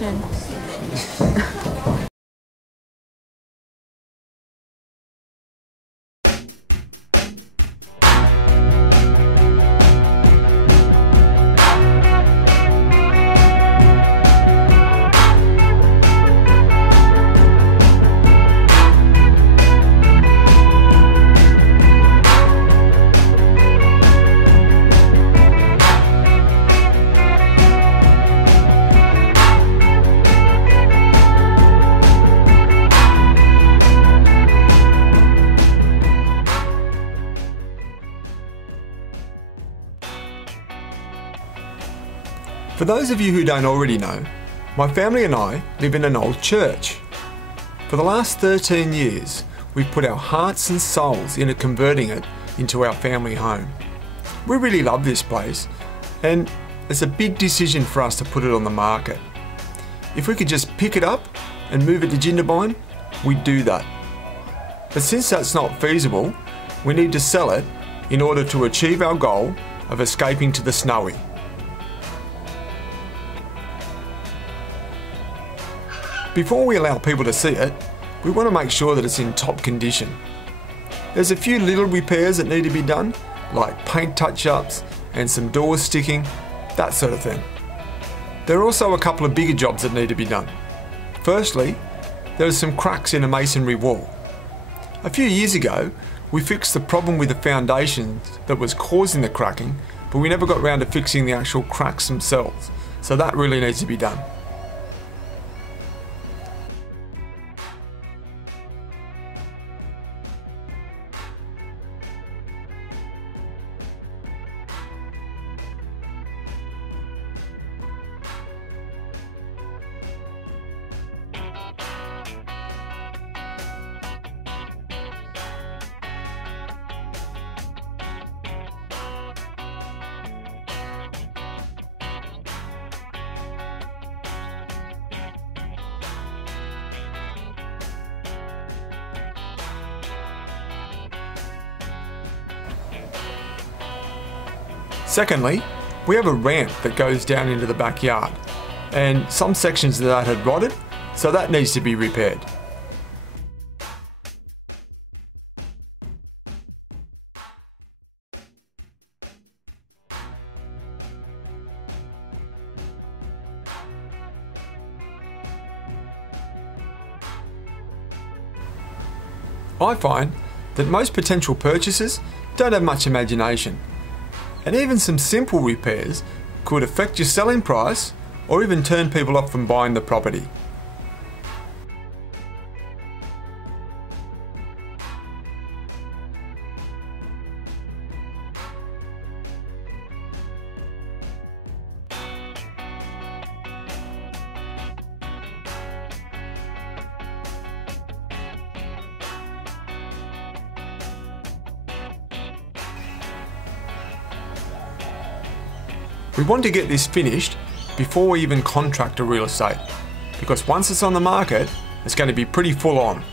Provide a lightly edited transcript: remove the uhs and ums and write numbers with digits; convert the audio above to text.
reaction. For those of you who don't already know, my family and I live in an old church. For the last 13 years, we've put our hearts and souls into converting it into our family home. We really love this place, and it's a big decision for us to put it on the market. If we could just pick it up and move it to Jindabyne, we'd do that. But since that's not feasible, we need to sell it in order to achieve our goal of escaping to the Snowy. Before we allow people to see it, we want to make sure that it's in top condition. There's a few little repairs that need to be done, like paint touch-ups and some doors sticking, that sort of thing. There are also a couple of bigger jobs that need to be done. Firstly, there are some cracks in a masonry wall. A few years ago, we fixed the problem with the foundations that was causing the cracking, but we never got around to fixing the actual cracks themselves, so that really needs to be done. Secondly, we have a ramp that goes down into the backyard, and some sections of that had rotted, so that needs to be repaired. I find that most potential purchasers don't have much imagination, and even some simple repairs could affect your selling price or even turn people off from buying the property. We want to get this finished before we even contract a real estate, because once it's on the market, it's going to be pretty full on.